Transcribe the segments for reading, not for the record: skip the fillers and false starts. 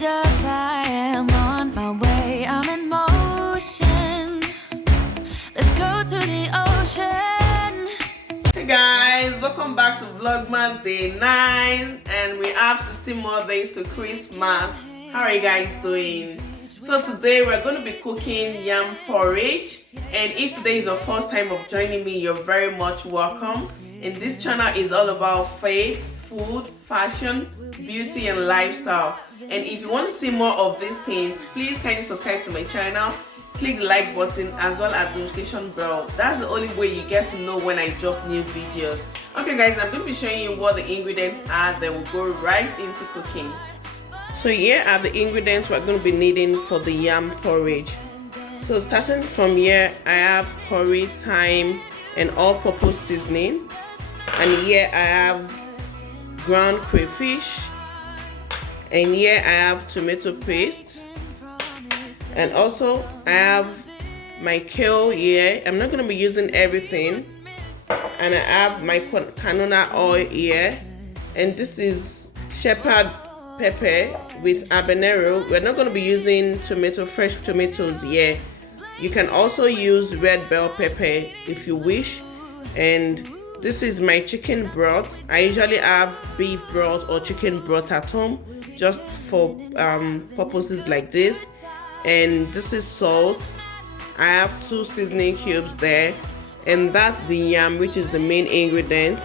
Hold up, I am on my way. I'm in motion. Let's go to the ocean. Hey guys, welcome back to Vlogmas Day 9, and we have 16 more days to Christmas. How are you guys doing? So today we're going to be cooking yam porridge, and if today is your first time of joining me, you're very much welcome. And this channel is all about faith, food, fashion, beauty and lifestyle. And if you want to see more of these things, please kindly subscribe to my channel, click the like button as well as the notification bell. That's the only way you get to know when I drop new videos. Okay guys, I'm going to be showing you what the ingredients are, then we'll go right into cooking. So here are the ingredients we're going to be needing for the yam porridge. So starting from here, I have curry, thyme and all-purpose seasoning. And here I have ground crayfish, and here I have tomato paste, and also I have my kale here. I'm not going to be using everything, and I have my canola oil here, and this is shepherd pepper with habanero. We're not going to be using fresh tomatoes here. You can also use red bell pepper if you wish. And this is my chicken broth. I usually have beef broth or chicken broth at home just for purposes like this. And this is salt. I have 2 seasoning cubes there, and that's the yam, which is the main ingredient.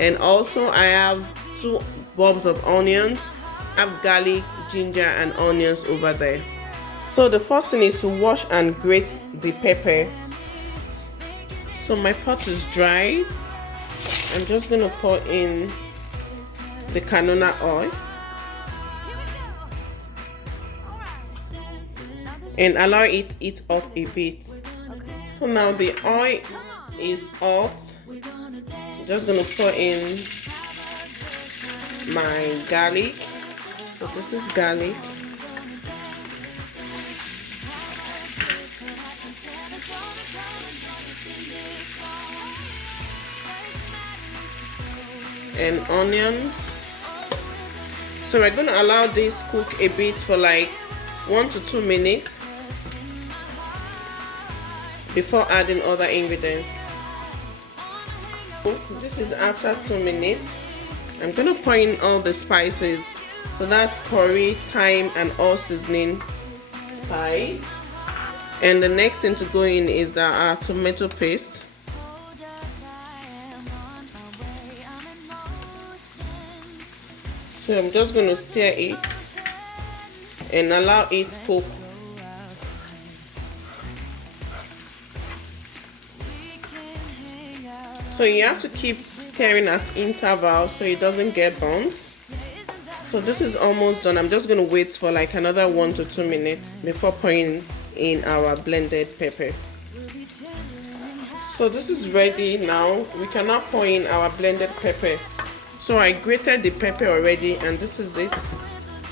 And also I have 2 bulbs of onions. I have garlic, ginger and onions over there. So the first thing is to wash and grate the pepper. So my pot is dry. I'm just going to pour in the canola oil and allow it to heat up a bit. So now the oil is hot. I'm just going to pour in my garlic. So this is garlic. And onions. So we're going to allow this cook a bit for like 1 to 2 minutes before adding other ingredients. This is after 2 minutes. I'm going to pour in all the spices. So that's curry, thyme and all seasoning spice. And the next thing to go in is our tomato paste. So I'm just going to stir it and allow it to cook. So you have to keep stirring at intervals so it doesn't get burnt. So this is almost done. I'm just going to wait for like another 1 to 2 minutes before pouring in our blended pepper. So this is ready now. We can now pour in our blended pepper. So I grated the pepper already, and this is it.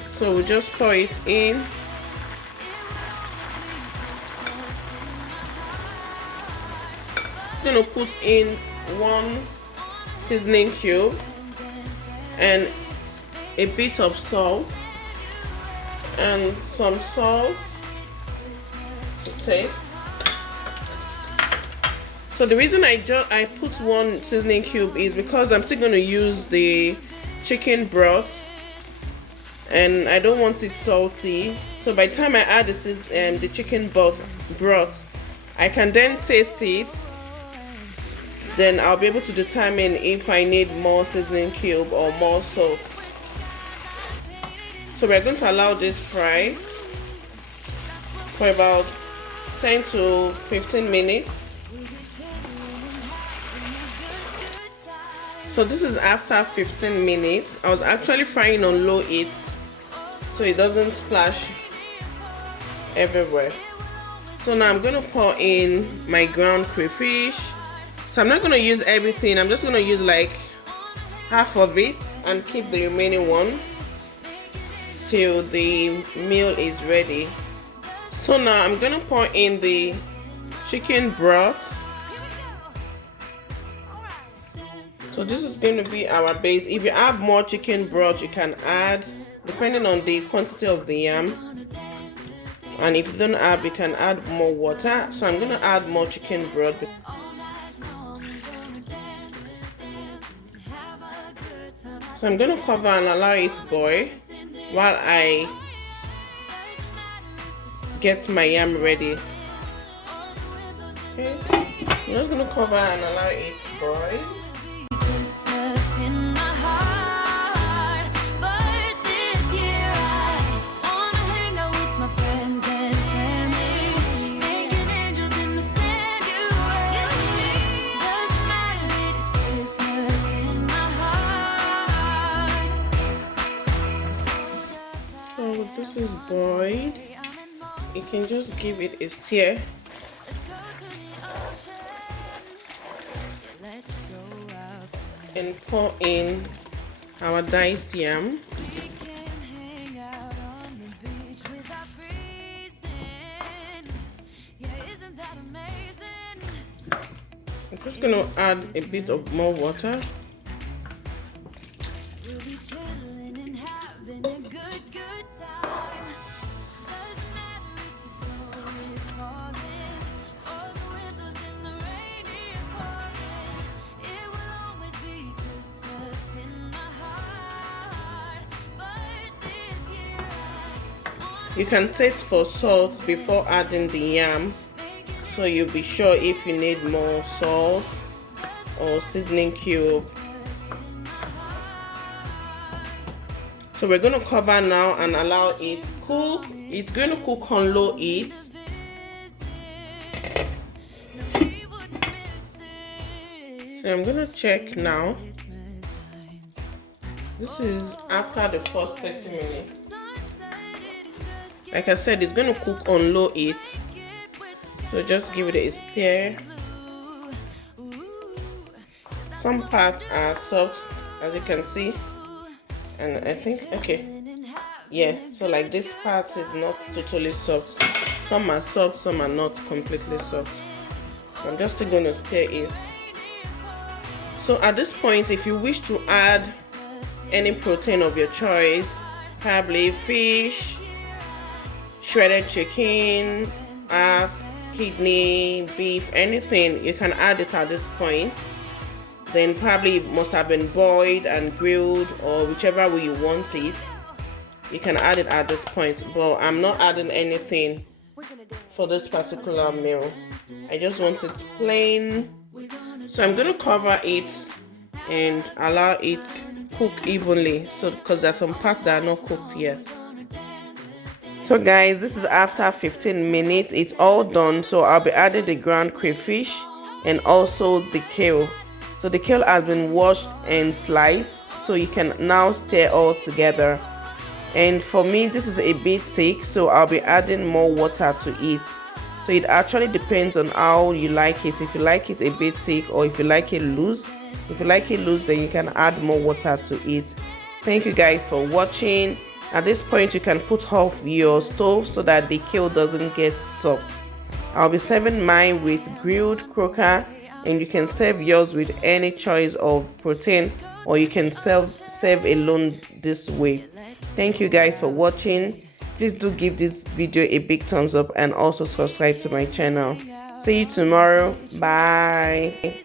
So we just pour it in. I'm going to put in 1 seasoning cube and a bit of salt and some salt to taste. So the reason I put 1 seasoning cube is because I'm still going to use the chicken broth and I don't want it salty. So by the time I add the chicken broth, I can then taste it. Then I'll be able to determine if I need more seasoning cube or more salt. So we're going to allow this fry for about 10 to 15 minutes. So this is after 15 minutes. I was actually frying on low heat so it doesn't splash everywhere. So now I'm going to pour in my ground crayfish. So I'm not going to use everything. I'm just going to use like half of it and keep the remaining one till the meal is ready. So now I'm going to pour in the chicken broth. So this is going to be our base. If you have more chicken broth, you can add, depending on the quantity of the yam. And if you don't add, you can add more water. So I'm gonna add more chicken broth. So I'm gonna cover and allow it to boil while I get my yam ready. Okay, I'm just gonna cover and allow it to boil. Christmas in my heart, but this year I wanna hang out with my friends and family, making angels in the sand. You and me, doesn't matter, it is Christmas in my heart. So this is boiled. You can just give it a stir. And pour in our diced yam. I'm just going to add a bit of more water. You can taste for salt before adding the yam, so you'll be sure if you need more salt or seasoning cube. So we're going to cover now and allow it cook. It's going to cook on low heat. So I'm going to check now. This is after the first 30 minutes. Like I said, it's going to cook on low heat, so just give it a stir. Some parts are soft, as you can see, and I think, okay, yeah, so like this part is not totally soft. Some are soft, some are not completely soft. I'm just going to stir it. So at this point, if you wish to add any protein of your choice, probably fish, shredded chicken, heart, kidney, beef, anything, you can add it at this point. Then probably it must have been boiled and grilled, or whichever way you want it. You can add it at this point, but I'm not adding anything for this particular meal. I just want it plain. So I'm going to cover it and allow it cook evenly, so because there's some parts that are not cooked yet. So guys, this is after 15 minutes. It's all done. So I'll be adding the ground crayfish and also the kale. So the kale has been washed and sliced, so you can now stir all together. And for me, this is a bit thick, so I'll be adding more water to it. So it actually depends on how you like it. If you like it a bit thick, or if you like it loose. If you like it loose, then you can add more water to it. Thank you guys for watching. At this point, you can put off your stove so that the kale doesn't get soft. I'll be serving mine with grilled croquette, and you can serve yours with any choice of protein, or you can serve alone this way. Thank you guys for watching. Please do give this video a big thumbs up and also subscribe to my channel. See you tomorrow. Bye.